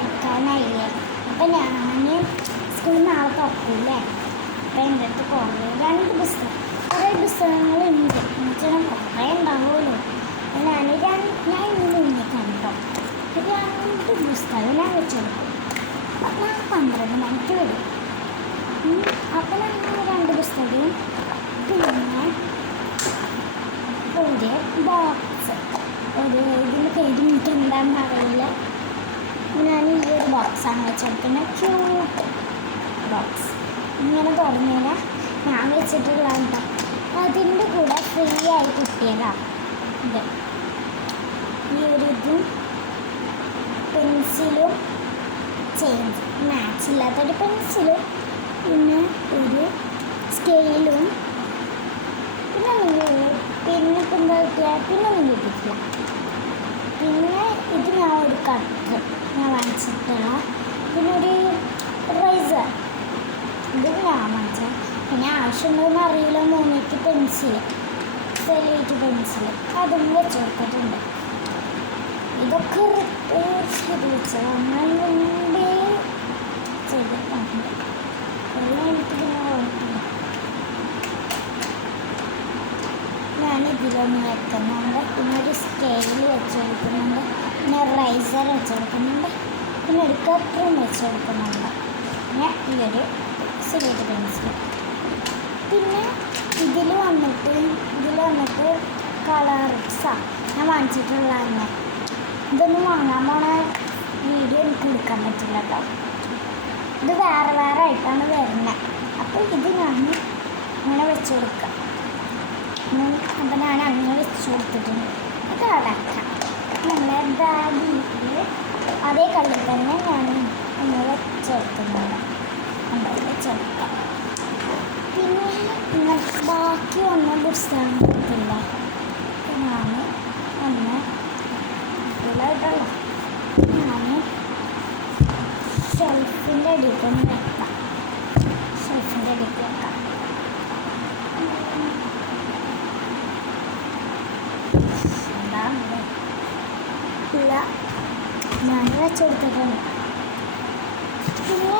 തുറക്കാനായില്ലേ. അപ്പം ഞാൻ സ്കൂൾ നാളെ തുറക്കൂല്ലേ. അപ്പം എൻ്റെ അടുത്ത് കുറേ പുസ്തകങ്ങളുണ്ട്. എന്നുവെച്ചാൽ കുറേ ഉണ്ടാവുമല്ലോ. ഞാൻ ഇന്ന് കണ്ടോ 2 പുസ്തകം ഞാൻ വെച്ചെടുക്കും. അപ്പം ഞാൻ 12 മണിക്ക് വരും. അപ്പം ഞാൻ 2 പുസ്തകം, പിന്നെ ഒരു ബോക്സ്, ഇതിൻ്റെ പേര് എനിക്ക് എന്താണെന്ന് അറിയില്ല. ഞാൻ ഈ ഒരു ബോക്സാണ് വെച്ചെടുക്കുന്നത്. Cute box. ഇങ്ങനെ തുറന്നേനെ ഞാൻ വെച്ചിട്ടുള്ള എന്താ അതിൻ്റെ കൂടെ ഫ്രീ ആയി കിട്ടിയതാണ് ഇത്. ഈ ഒരു ഇതും പെൻസിലും ചേഞ്ച് മാച്ചില്ലാത്തൊരു പെൻസിലും, പിന്നെ ഒരു സ്കെയിലും, പിന്നെ എന്താ കിട്ടിയ പിന്നൊന്നും കിട്ടിയിട്ടില്ല. പിന്നെ ഇത് ഞാൻ ഒരു കട്ട് ഞാൻ വാങ്ങിച്ചിട്ടുള്ള, പിന്നെ ഒരു റൈസർ ഇത് ഞാൻ വാങ്ങിച്ചത്. പിന്നെ ആവശ്യമുണ്ടെന്ന് അറിയില്ല 3 പെൻസിൽ, സെലൈറ്റ് പെൻസിൽ അതും വെച്ച് കൊടുത്തിട്ടുണ്ട്. ഇതൊക്കെ റിപ്പയർ ചെയ്ത് വെച്ചതാണ്. ഞാൻ മുമ്പേ ചെയ്തിട്ടുണ്ട്. എനിക്ക് ഞാൻ ഇതിലൊന്ന് വെക്കുന്നുണ്ട്. പിന്നെ ഒരു സ്കെയിൽ വെച്ച് കൊടുക്കുന്നുണ്ട്, പിന്നെ റൈസർ വെച്ച് കൊടുക്കുന്നുണ്ട്, പിന്നെ ഒരു കട്ടറും വെച്ച് കൊടുക്കുന്നുണ്ട്, പിന്നെ ഈ ഒരു സിലേറ്റ് പെൻസിൽ. പിന്നെ ഇതിൽ വന്നിട്ട് കളർസാണ് ഞാൻ വാങ്ങിച്ചിട്ടുള്ള തന്നെ. ഇതൊന്നും വാങ്ങാൻ പോണ വീഡിയോ എനിക്ക് എടുക്കാൻ പറ്റില്ല കേട്ടോ. ഇത് വേറെ ആയിട്ടാണ് വരുന്നത്. അപ്പോൾ ഇത് ഞാൻ ഇങ്ങനെ വെച്ച് കൊടുക്കാം. അപ്പം ഞാൻ അങ്ങനെ വെച്ച് കൊടുത്തിട്ടുണ്ട്. അത് അടക്കാം. നല്ല ബാഗിൽ അതേ കളറിൽ തന്നെ ഞാൻ ഒന്ന് വെച്ചെടുക്കുന്നുണ്ട്. വെച്ചെടുക്കാം. പിന്നെ ബാക്കി വന്ന പുസ്തകങ്ങൾക്കില്ല ഞാൻ ഒന്ന് ഇതിലായിട്ടുള്ള ഞാൻ ഷെൽഫിൻ്റെ അടിയിലൊന്ന് വെക്കാം. ഷെൽഫിൻ്റെ അടിയിൽ വെക്കാം. ഇല്ല ഞാൻ വെച്ചെടുത്തിട്ടുണ്ട്. പിന്നെ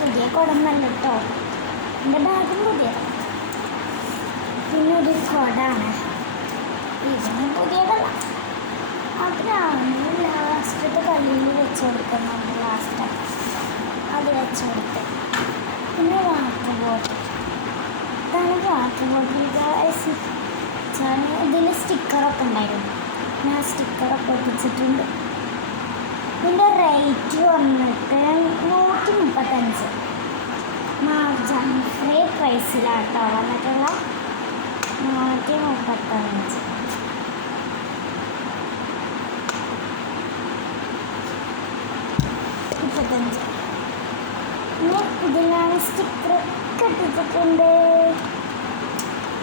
പുതിയ കുടമല്ല കേട്ടോ, എൻ്റെ ബാഗും പുതിയതാണ്. പിന്നെ ഒരു കുടമാണ്, ഇതിന് പുതിയതല്ല. അതിനാണ് ലാസ്റ്റത്തെ കല്ലിൽ വെച്ച് കൊടുക്കുന്നുണ്ട്. ലാസ്റ്റ് അത് വെച്ച് കൊടുത്ത്. പിന്നെ വാട്ടർ ബോട്ടിൽ, ഇതാണ് വാട്ടർ ബോട്ടിൽ. ഇതിൽ സ്റ്റിക്കറൊക്കെ ഉണ്ടായിരുന്നു. ഞാൻ സ്റ്റിക്കറൊക്കെ ഒട്ടിച്ചിട്ടുണ്ട്. ഇതിൻ്റെ റേറ്റ് വന്നിട്ട് 135. മാർജിൻ ഫ്രീ പ്രൈസിലാട്ടോ വന്നിട്ടുള്ള 135. പിന്നെ ഇതിലാണ് സ്റ്റിക്കറൊക്കെ ഒട്ടിച്ചിട്ടുണ്ട്.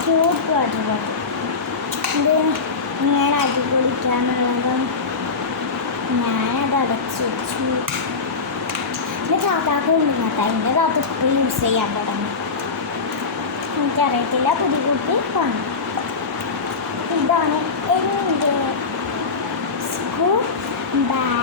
Cute water bottle. ഇത് ഇങ്ങനെ അടി പൊളിക്കാനുള്ളത് ഞാനത് അടച്ചു വെച്ചു. എൻ്റെ താത്താക്ക് ഉണ്ടെന്നേട്ടാ. എൻ്റെ താത്ത ഇപ്പോൾ യൂസ് ചെയ്യാൻ തുടങ്ങി. എനിക്കറിയത്തില്ല, പുതിയ കുട്ടി കാണും. ഇതാണ് എൻ്റെ സ്കൂൾ ബാഗ്.